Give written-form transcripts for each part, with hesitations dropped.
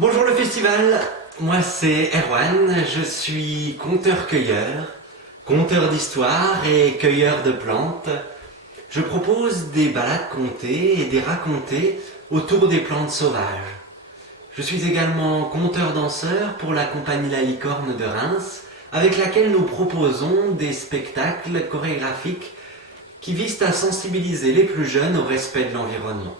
Bonjour le festival, moi c'est Erwan, je suis conteur-cueilleur, conteur d'histoire et cueilleur de plantes. Je propose des balades contées et des racontées autour des plantes sauvages. Je suis également conteur-danseur pour la compagnie La Licorne de Reims, avec laquelle nous proposons des spectacles chorégraphiques qui visent à sensibiliser les plus jeunes au respect de l'environnement.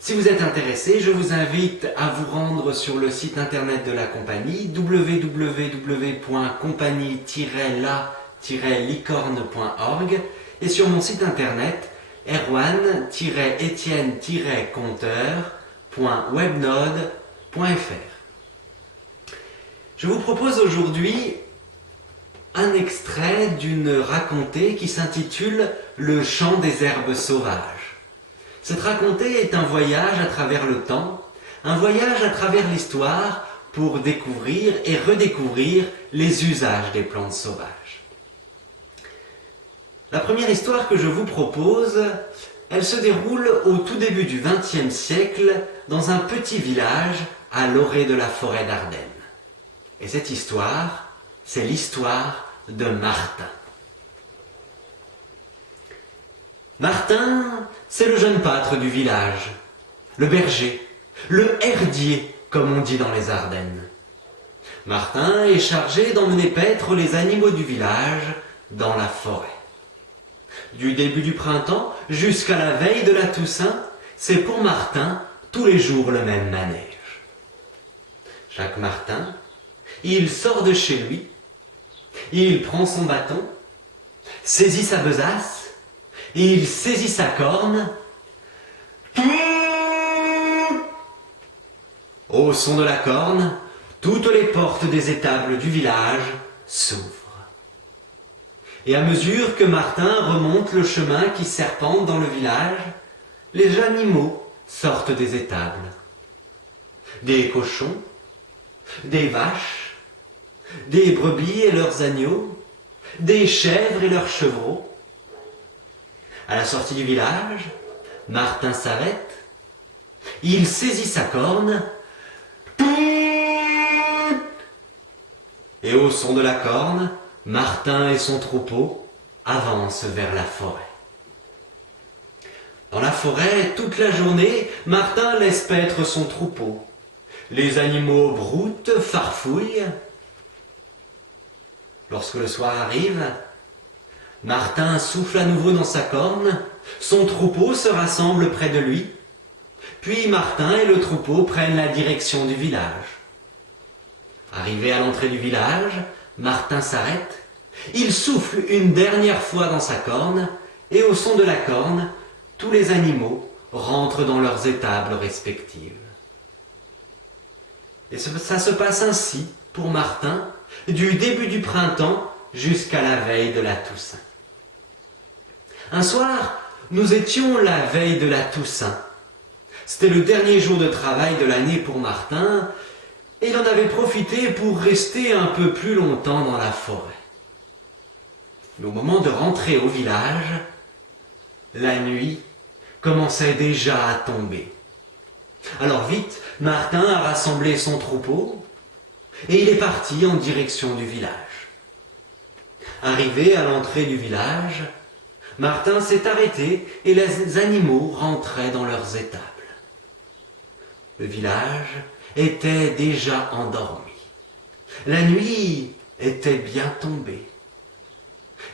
Si vous êtes intéressé, je vous invite à vous rendre sur le site internet de la compagnie www.compagnie-la-licorne.org et sur mon site internet erwan-etienne-conteur.webnode.fr. Je vous propose aujourd'hui un extrait d'une racontée qui s'intitule « Le chant des herbes sauvages ». Cette racontée est un voyage à travers le temps, un voyage à travers l'histoire pour découvrir et redécouvrir les usages des plantes sauvages. La première histoire que je vous propose, elle se déroule au tout début du XXe siècle dans un petit village à l'orée de la forêt d'Ardenne. Et cette histoire, c'est l'histoire de Martin. Martin, c'est le jeune pâtre du village, le berger, le herdier, comme on dit dans les Ardennes. Martin est chargé d'emmener paître les animaux du village dans la forêt. Du début du printemps jusqu'à la veille de la Toussaint, c'est pour Martin tous les jours le même manège. Chaque matin, il sort de chez lui, il prend son bâton, saisit sa besace, il saisit sa corne. Au son de la corne, toutes les portes des étables du village s'ouvrent. Et à mesure que Martin remonte le chemin qui serpente dans le village, les animaux sortent des étables. Des cochons, des vaches, des brebis et leurs agneaux, des chèvres et leurs chevreaux. À la sortie du village, Martin s'arrête, il saisit sa corne, et au son de la corne, Martin et son troupeau avancent vers la forêt. Dans la forêt, toute la journée, Martin laisse paître son troupeau. Les animaux broutent, farfouillent. Lorsque le soir arrive, Martin souffle à nouveau dans sa corne, son troupeau se rassemble près de lui, puis Martin et le troupeau prennent la direction du village. Arrivé à l'entrée du village, Martin s'arrête, il souffle une dernière fois dans sa corne, et au son de la corne, tous les animaux rentrent dans leurs étables respectives. Et ça se passe ainsi pour Martin, du début du printemps jusqu'à la veille de la Toussaint. Un soir, nous étions la veille de la Toussaint. C'était le dernier jour de travail de l'année pour Martin, et il en avait profité pour rester un peu plus longtemps dans la forêt. Mais au moment de rentrer au village, la nuit commençait déjà à tomber. Alors vite, Martin a rassemblé son troupeau, et il est parti en direction du village. Arrivé à l'entrée du village, Martin s'est arrêté et les animaux rentraient dans leurs étables. Le village était déjà endormi. La nuit était bien tombée.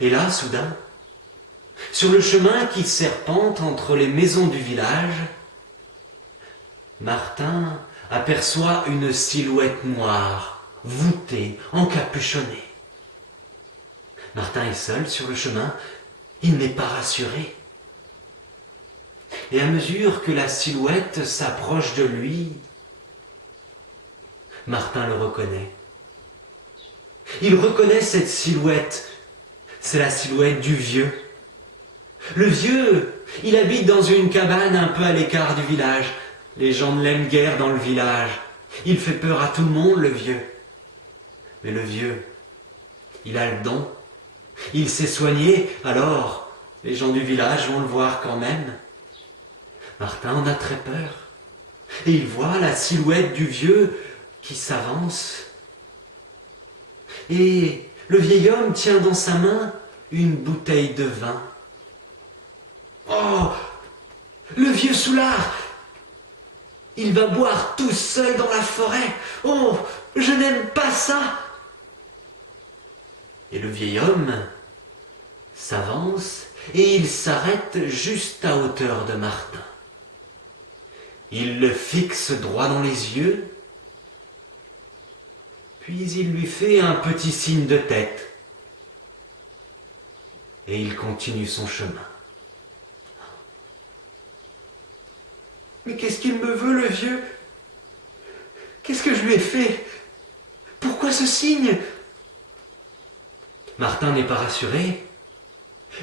Et là, soudain, sur le chemin qui serpente entre les maisons du village, Martin aperçoit une silhouette noire, voûtée, encapuchonnée. Martin est seul sur le chemin. Il n'est pas rassuré. Et à mesure que la silhouette s'approche de lui, Martin le reconnaît. Il reconnaît cette silhouette. C'est la silhouette du vieux. Le vieux, il habite dans une cabane un peu à l'écart du village. Les gens ne l'aiment guère dans le village. Il fait peur à tout le monde, le vieux. Mais le vieux, il a le don. Il s'est soigné, alors les gens du village vont le voir quand même. Martin en a très peur. et il voit la silhouette du vieux qui s'avance. Et le vieil homme tient dans sa main une bouteille de vin. Oh, le vieux soulard! Il va boire tout seul dans la forêt. Oh, je n'aime pas ça! Et le vieil homme s'avance et il s'arrête juste à hauteur de Martin. Il le fixe droit dans les yeux, puis il lui fait un petit signe de tête et il continue son chemin. Mais qu'est-ce qu'il me veut, le vieux? Qu'est-ce que je lui ai fait? Pourquoi ce signe? Martin n'est pas rassuré,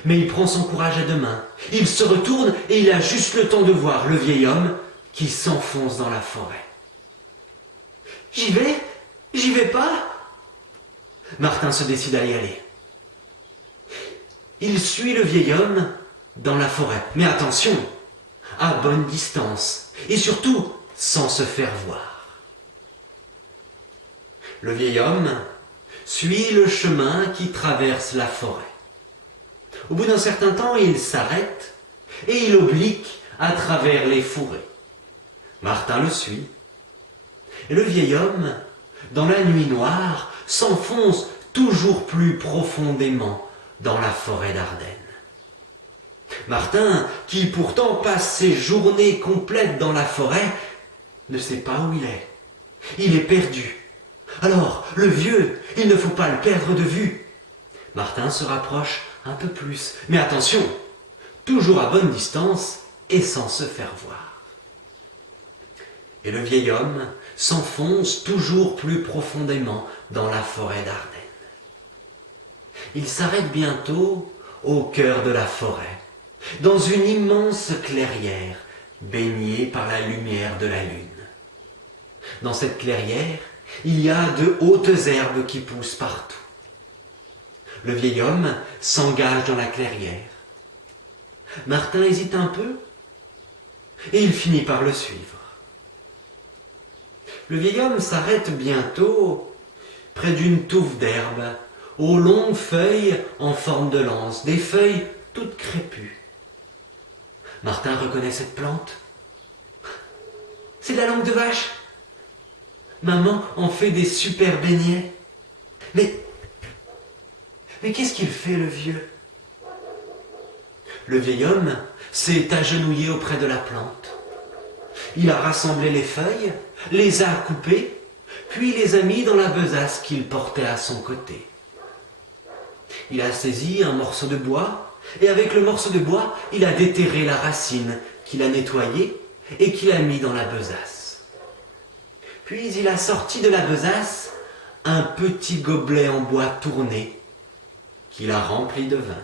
mais il prend son courage à deux mains. Il se retourne et il a juste le temps de voir le vieil homme qui s'enfonce dans la forêt. J'y vais pas? Martin se décide à y aller. Il suit le vieil homme dans la forêt, mais attention, à bonne distance, et surtout sans se faire voir. Le vieil homme suit le chemin qui traverse la forêt. Au bout d'un certain temps, il s'arrête et il oblique à travers les fourrés. Martin le suit. Et le vieil homme, dans la nuit noire, s'enfonce toujours plus profondément dans la forêt d'Ardenne. Martin, qui pourtant passe ses journées complètes dans la forêt, ne sait pas où il est. Il est perdu. Alors, le vieux, il ne faut pas le perdre de vue. Martin se rapproche un peu plus, mais attention, toujours à bonne distance et sans se faire voir. Et le vieil homme s'enfonce toujours plus profondément dans la forêt d'Ardenne. Il s'arrête bientôt au cœur de la forêt, dans une immense clairière baignée par la lumière de la lune. Dans cette clairière, il y a de hautes herbes qui poussent partout. Le vieil homme s'engage dans la clairière. Martin hésite un peu et il finit par le suivre. Le vieil homme s'arrête bientôt près d'une touffe d'herbe aux longues feuilles en forme de lance, des feuilles toutes crépues. Martin reconnaît cette plante. C'est de la langue de vache. Maman en fait des super beignets. Mais qu'est-ce qu'il fait, le vieux? Le vieil homme s'est agenouillé auprès de la plante. Il a rassemblé les feuilles, les a coupées, puis les a mis dans la besace qu'il portait à son côté. Il a saisi un morceau de bois, et avec le morceau de bois, il a déterré la racine qu'il a nettoyée et qu'il a mis dans la besace. Puis il a sorti de la besace un petit gobelet en bois tourné qu'il a rempli de vin.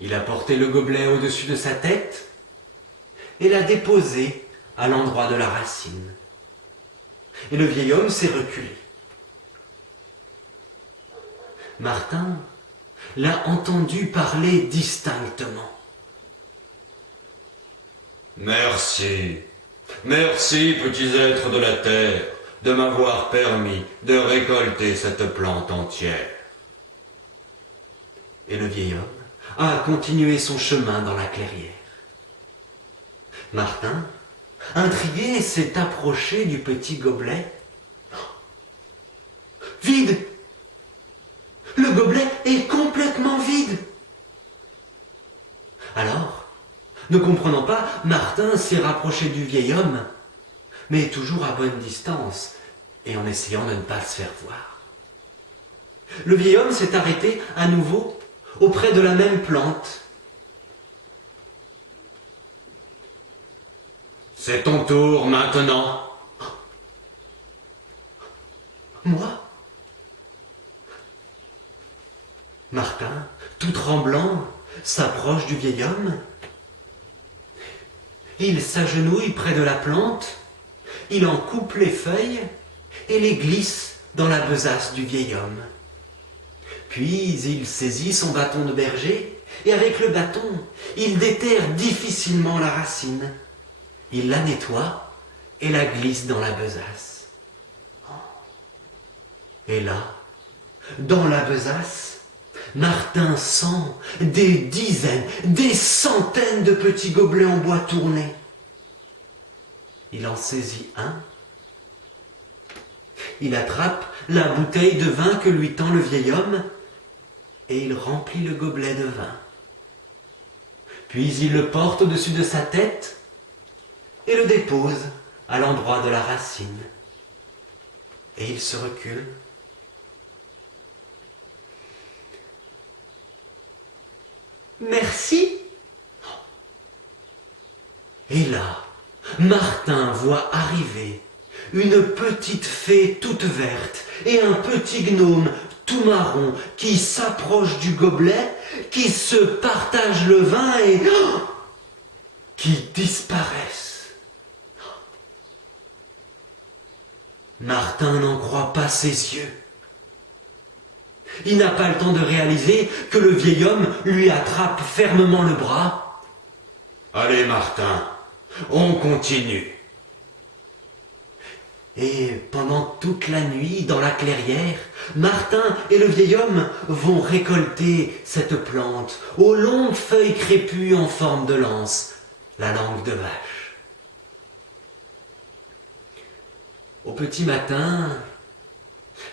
Il a porté le gobelet au-dessus de sa tête et l'a déposé à l'endroit de la racine. Et le vieil homme s'est reculé. Martin l'a entendu parler distinctement. Merci, merci, petits êtres de la terre, de m'avoir permis de récolter cette plante entière. Et le vieil homme a continué son chemin dans la clairière. Martin, intrigué, s'est approché du petit gobelet. Vide! Le gobelet est complètement vide! Alors, ne comprenant pas, Martin s'est rapproché du vieil homme, mais toujours à bonne distance et en essayant de ne pas se faire voir. Le vieil homme s'est arrêté à nouveau auprès de la même plante. C'est ton tour maintenant. Moi? Martin, tout tremblant, s'approche du vieil homme. Il s'agenouille près de la plante, il en coupe les feuilles et les glisse dans la besace du vieil homme. Puis il saisit son bâton de berger et avec le bâton, il déterre difficilement la racine. Il la nettoie et la glisse dans la besace. Et là, dans la besace, Martin sent des dizaines, des centaines de petits gobelets en bois tournés. Il en saisit un. Il attrape la bouteille de vin que lui tend le vieil homme et il remplit le gobelet de vin. Puis il le porte au-dessus de sa tête et le dépose à l'endroit de la racine. Et il se recule. Merci. Et là, Martin voit arriver une petite fée toute verte et un petit gnome tout marron qui s'approche du gobelet, qui se partagent le vin et qui disparaissent. Martin n'en croit pas ses yeux. Il n'a pas le temps de réaliser que le vieil homme lui attrape fermement le bras. Allez, Martin, on continue. Et pendant toute la nuit, dans la clairière, Martin et le vieil homme vont récolter cette plante aux longues feuilles crépues en forme de lance, la langue de vache. Au petit matin,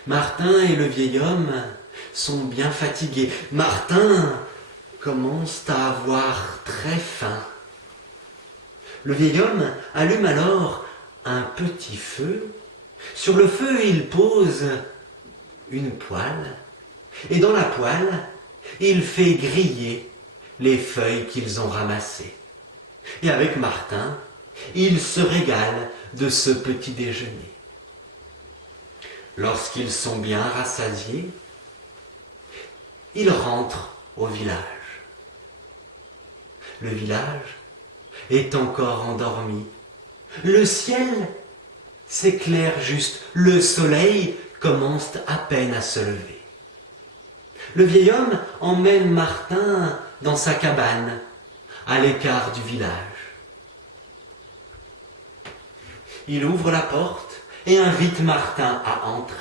Martin et le vieil homme sont bien fatigués. Martin commence à avoir très faim. Le vieil homme allume alors un petit feu. Sur le feu, il pose une poêle. Et dans la poêle, il fait griller les feuilles qu'ils ont ramassées. Et avec Martin, il se régale de ce petit déjeuner. Lorsqu'ils sont bien rassasiés, ils rentrent au village. Le village est encore endormi. Le ciel s'éclaire juste. Le soleil commence à peine à se lever. Le vieil homme emmène Martin dans sa cabane, à l'écart du village. Il ouvre la porte et invite Martin à entrer.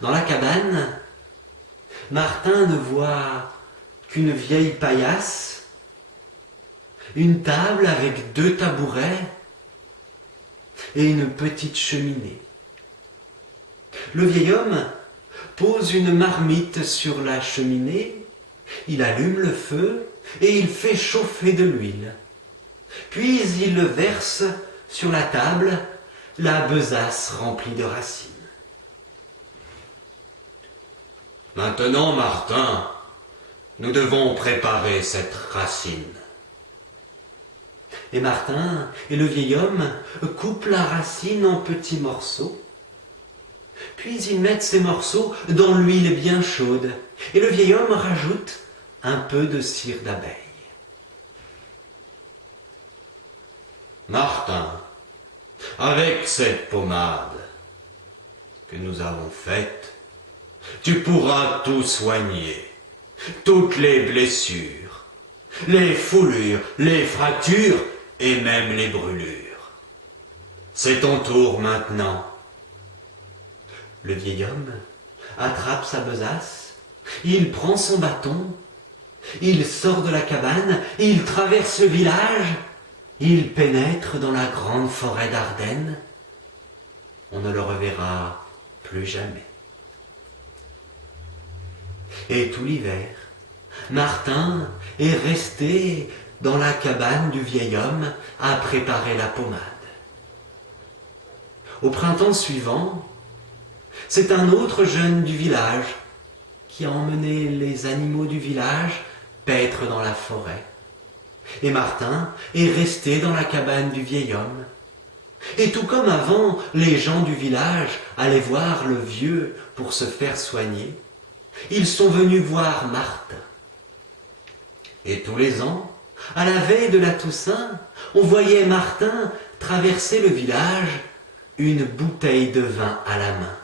Dans la cabane, Martin ne voit qu'une vieille paillasse, une table avec 2 tabourets et une petite cheminée. Le vieil homme pose une marmite sur la cheminée, il allume le feu et il fait chauffer de l'huile. Puis il le verse sur la table, la besace remplie de racines. Maintenant, Martin, nous devons préparer cette racine. Et Martin et le vieil homme coupent la racine en petits morceaux. Puis ils mettent ces morceaux dans l'huile bien chaude. Et le vieil homme rajoute un peu de cire d'abeille. Martin, avec cette pommade que nous avons faite, tu pourras tout soigner, toutes les blessures, les foulures, les fractures et même les brûlures. C'est ton tour maintenant. Le vieil homme attrape sa besace, il prend son bâton, il sort de la cabane, il traverse le village, il pénètre dans la grande forêt d'Ardennes. On ne le reverra plus jamais. Et tout l'hiver, Martin est resté dans la cabane du vieil homme à préparer la pommade. Au printemps suivant, c'est un autre jeune du village qui a emmené les animaux du village paître dans la forêt. Et Martin est resté dans la cabane du vieil homme. Et tout comme avant, les gens du village allaient voir le vieux pour se faire soigner, ils sont venus voir Martin. Et tous les ans, à la veille de la Toussaint, on voyait Martin traverser le village, une bouteille de vin à la main.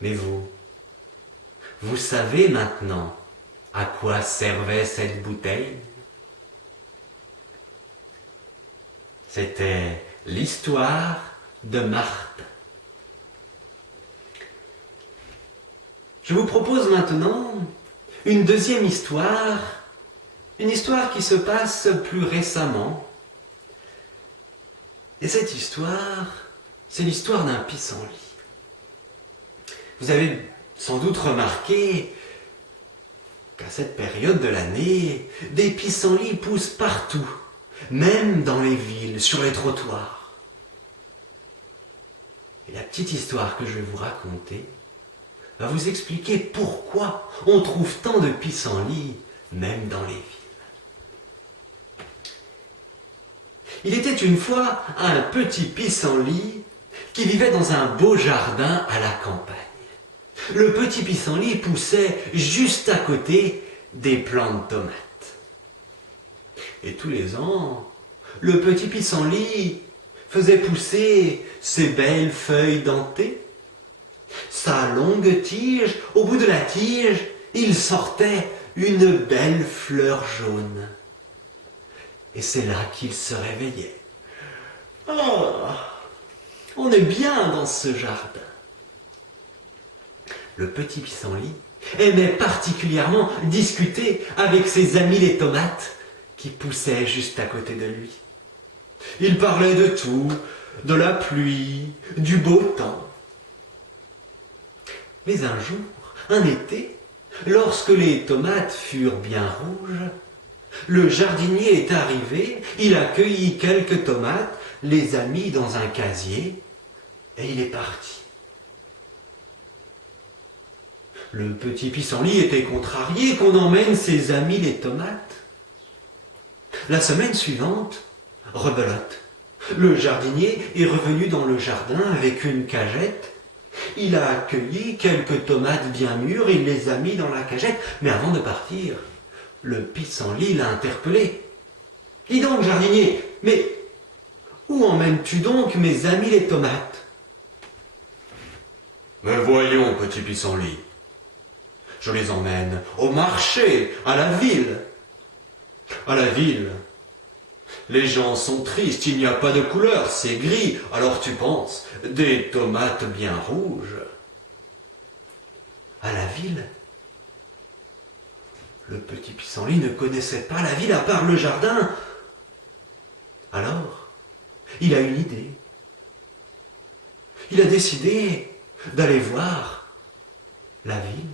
Mais vous savez maintenant à quoi servait cette bouteille ? C'était l'histoire de Marthe. Je vous propose maintenant une deuxième histoire, une histoire qui se passe plus récemment. Et cette histoire, c'est l'histoire d'un pissenlit. Vous avez sans doute remarqué qu'à cette période de l'année, des pissenlits poussent partout, même dans les villes, sur les trottoirs. Et la petite histoire que je vais vous raconter va vous expliquer pourquoi on trouve tant de pissenlits, même dans les villes. Il était une fois un petit pissenlit qui vivait dans un beau jardin à la campagne. Le petit pissenlit poussait juste à côté des plants de tomates. Et tous les ans, le petit pissenlit faisait pousser ses belles feuilles dentées. Sa longue tige, au bout de la tige, il sortait une belle fleur jaune. Et c'est là qu'il se réveillait. Oh, on est bien dans ce jardin. Le petit pissenlit aimait particulièrement discuter avec ses amis les tomates qui poussaient juste à côté de lui. Il parlait de tout, de la pluie, du beau temps. Mais un jour, un été, lorsque les tomates furent bien rouges, le jardinier est arrivé, il a cueilli quelques tomates, les a mis dans un casier et il est parti. Le petit pissenlit était contrarié qu'on emmène ses amis les tomates. La semaine suivante, rebelote. Le jardinier est revenu dans le jardin avec une cagette. Il a cueilli quelques tomates bien mûres, il les a mis dans la cagette. Mais avant de partir, le pissenlit l'a interpellé. « Dis donc, jardinier, mais où emmènes-tu donc mes amis les tomates ?»« Mais voyons, petit pissenlit, je les emmène au marché, à la ville. À la ville, les gens sont tristes, il n'y a pas de couleur, c'est gris. Alors tu penses, des tomates bien rouges. » À la ville, le petit pissenlit ne connaissait pas la ville à part le jardin. Alors, il a une idée. Il a décidé d'aller voir la ville.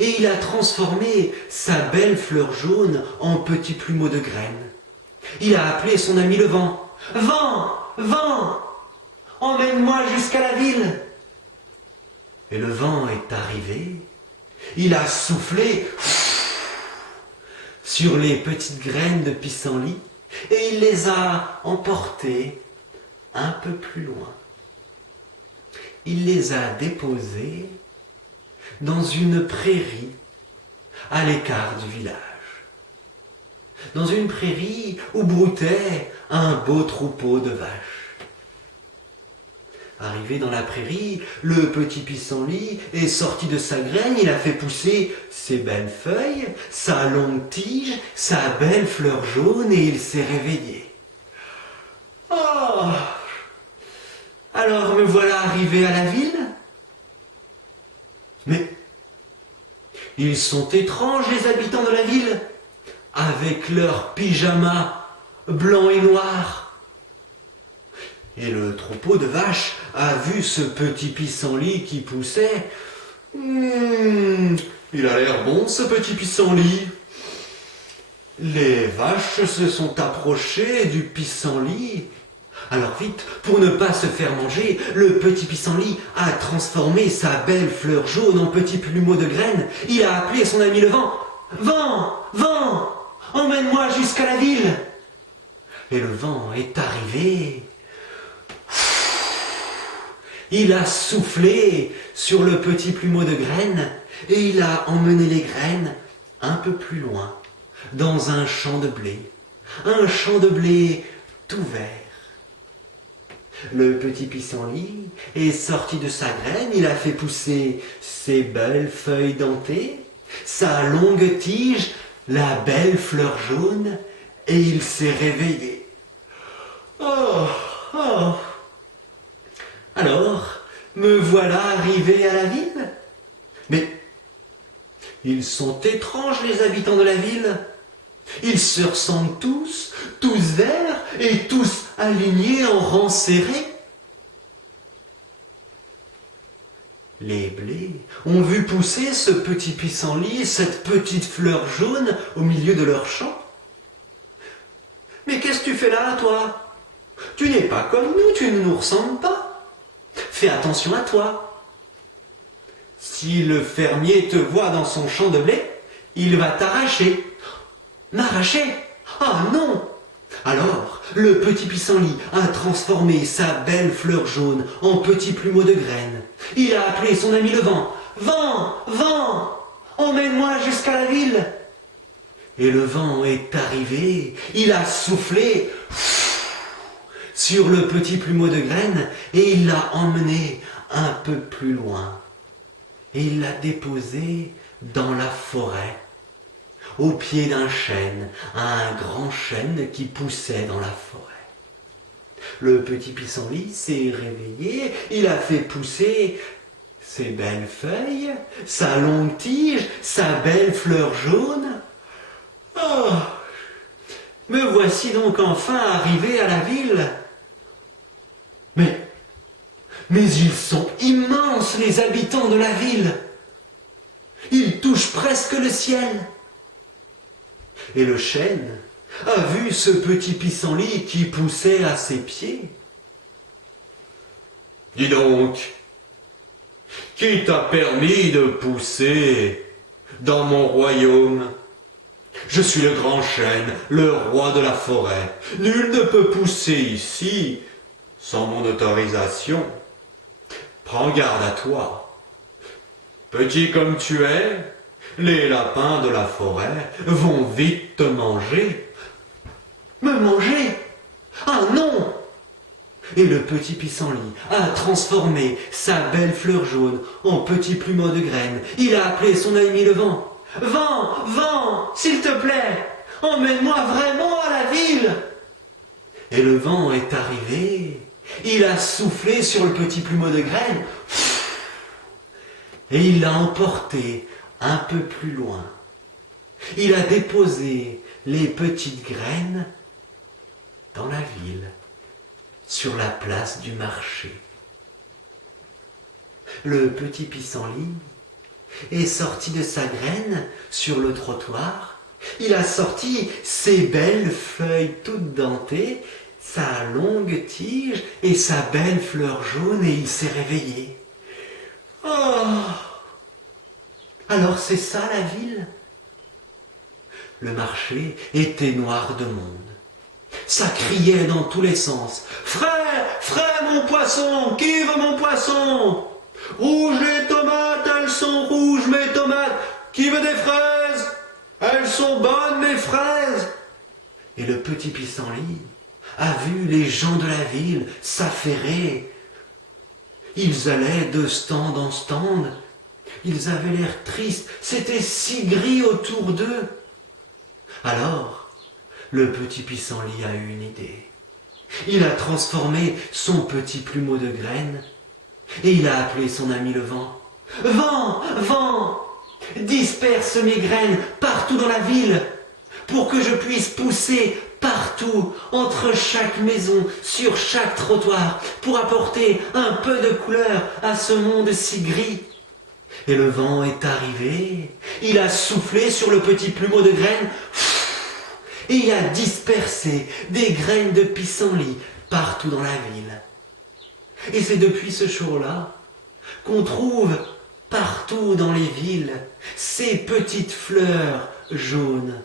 Et il a transformé sa belle fleur jaune en petits plumeaux de graines. Il a appelé son ami le vent. « Vent, vent, emmène-moi jusqu'à la ville !» Et le vent est arrivé. Il a soufflé sur les petites graines de pissenlit et il les a emportées un peu plus loin. Il les a déposées dans une prairie à l'écart du village. Dans une prairie où broutait un beau troupeau de vaches. Arrivé dans la prairie, le petit pissenlit est sorti de sa graine, il a fait pousser ses belles feuilles, sa longue tige, sa belle fleur jaune et il s'est réveillé. Oh! Alors me voilà arrivé à la ville. Mais ils sont étranges les habitants de la ville, avec leurs pyjamas blancs et noirs. Et le troupeau de vaches a vu ce petit pissenlit qui poussait. Il a l'air bon, ce petit pissenlit. Les vaches se sont approchées du pissenlit. Alors vite, pour ne pas se faire manger, le petit pissenlit a transformé sa belle fleur jaune en petits plumeaux de graines. Il a appelé son ami le vent. « Vent, vent, emmène-moi jusqu'à la ville !» Et le vent est arrivé. Il a soufflé sur le petit plumeau de graines et il a emmené les graines un peu plus loin, dans un champ de blé tout vert. Le petit pissenlit est sorti de sa graine, il a fait pousser ses belles feuilles dentées, sa longue tige, la belle fleur jaune, et il s'est réveillé. Oh, oh. Alors, me voilà arrivé à la ville. Mais ils sont étranges, les habitants de la ville. Ils se ressemblent tous, tous verts et tous alignés en rang serré. Les blés ont vu pousser ce petit pissenlit, cette petite fleur jaune au milieu de leur champ. Mais qu'est-ce que tu fais là, toi? Tu n'es pas comme nous, tu ne nous ressembles pas. Fais attention à toi. Si le fermier te voit dans son champ de blé, il va t'arracher. M'arracher? Ah non! Alors, le petit pissenlit a transformé sa belle fleur jaune en petit plumeau de graines. Il a appelé son ami le vent. Vent, vent, emmène-moi jusqu'à la ville. Et le vent est arrivé, il a soufflé sur le petit plumeau de graines et il l'a emmené un peu plus loin. Et il l'a déposé dans la forêt, au pied d'un chêne, un grand chêne qui poussait dans la forêt. Le petit pissenlit s'est réveillé, il a fait pousser ses belles feuilles, sa longue tige, sa belle fleur jaune. Oh, me voici donc enfin arrivé à la ville. Mais ils sont immenses, les habitants de la ville. Ils touchent presque le ciel. Et le chêne a vu ce petit pissenlit qui poussait à ses pieds. Dis donc, qui t'a permis de pousser dans mon royaume? Je suis le grand chêne, le roi de la forêt. Nul ne peut pousser ici sans mon autorisation. Prends garde à toi. Petit comme tu es, les lapins de la forêt vont vite te manger. Me manger? Ah non! Et le petit pissenlit a transformé sa belle fleur jaune en petit plumeau de graines. Il a appelé son ami le vent. Vent, vent, s'il te plaît, emmène-moi vraiment à la ville. Et le vent est arrivé. Il a soufflé sur le petit plumeau de graines et il l'a emporté un peu plus loin. Il a déposé les petites graines dans la ville, sur la place du marché. Le petit pissenlit est sorti de sa graine sur le trottoir. Il a sorti ses belles feuilles toutes dentées, sa longue tige et sa belle fleur jaune et il s'est réveillé. Oh! Alors c'est ça la ville? Le marché était noir de monde. Ça criait dans tous les sens. Frais, frais mon poisson, qui veut mon poisson? Rouges les tomates, elles sont rouges mes tomates. Qui veut des fraises? Elles sont bonnes mes fraises. Et le petit pissenlit a vu les gens de la ville s'affairer. Ils allaient de stand en stand. Ils avaient l'air tristes. C'était si gris autour d'eux. Alors, le petit pissenlit a eu une idée. Il a transformé son petit plumeau de graines et il a appelé son ami le vent. Vent, vent, disperse mes graines partout dans la ville pour que je puisse pousser partout, entre chaque maison, sur chaque trottoir, pour apporter un peu de couleur à ce monde si gris. Et le vent est arrivé, il a soufflé sur le petit plumeau de graines et il a dispersé des graines de pissenlit partout dans la ville. Et c'est depuis ce jour-là qu'on trouve partout dans les villes ces petites fleurs jaunes.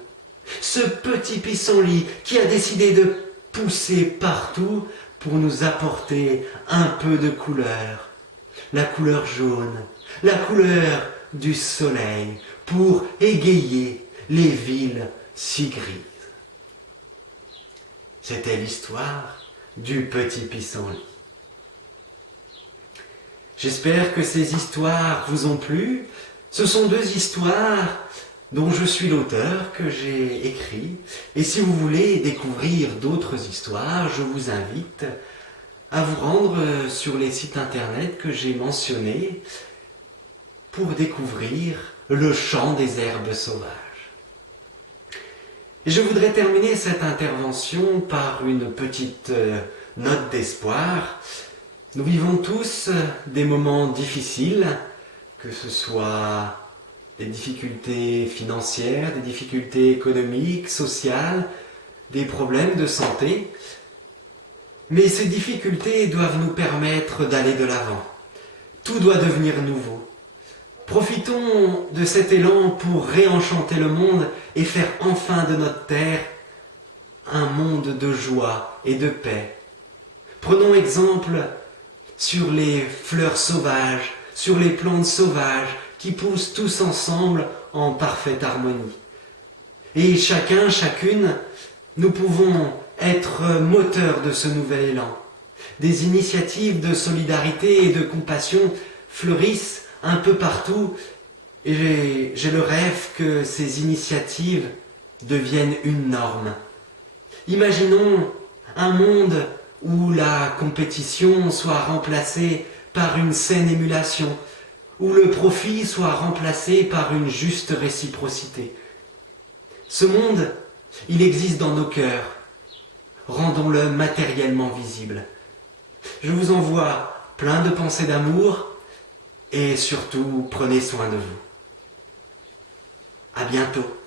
Ce petit pissenlit qui a décidé de pousser partout pour nous apporter un peu de couleur. La couleur jaune, la couleur du soleil pour égayer les villes si grises. C'était l'histoire du petit pissenlit. J'espère que ces histoires vous ont plu. Ce sont deux histoires dont je suis l'auteur, que j'ai écrit. Et si vous voulez découvrir d'autres histoires, je vous invite à vous rendre sur les sites internet que j'ai mentionnés pour découvrir le chant des herbes sauvages. Et je voudrais terminer cette intervention par une petite note d'espoir. Nous vivons tous des moments difficiles, que ce soit des difficultés financières, des difficultés économiques, sociales, des problèmes de santé. Mais ces difficultés doivent nous permettre d'aller de l'avant. Tout doit devenir nouveau. Profitons de cet élan pour réenchanter le monde et faire enfin de notre terre un monde de joie et de paix. Prenons exemple sur les fleurs sauvages, sur les plantes sauvages qui poussent tous ensemble en parfaite harmonie. Et chacun, chacune, nous pouvons être moteurs de ce nouvel élan. Des initiatives de solidarité et de compassion fleurissent un peu partout et j'ai le rêve que ces initiatives deviennent une norme. Imaginons un monde où la compétition soit remplacée par une saine émulation, où le profit soit remplacé par une juste réciprocité. Ce monde, il existe dans nos cœurs. Rendons-le matériellement visible. Je vous envoie plein de pensées d'amour et surtout prenez soin de vous. À bientôt.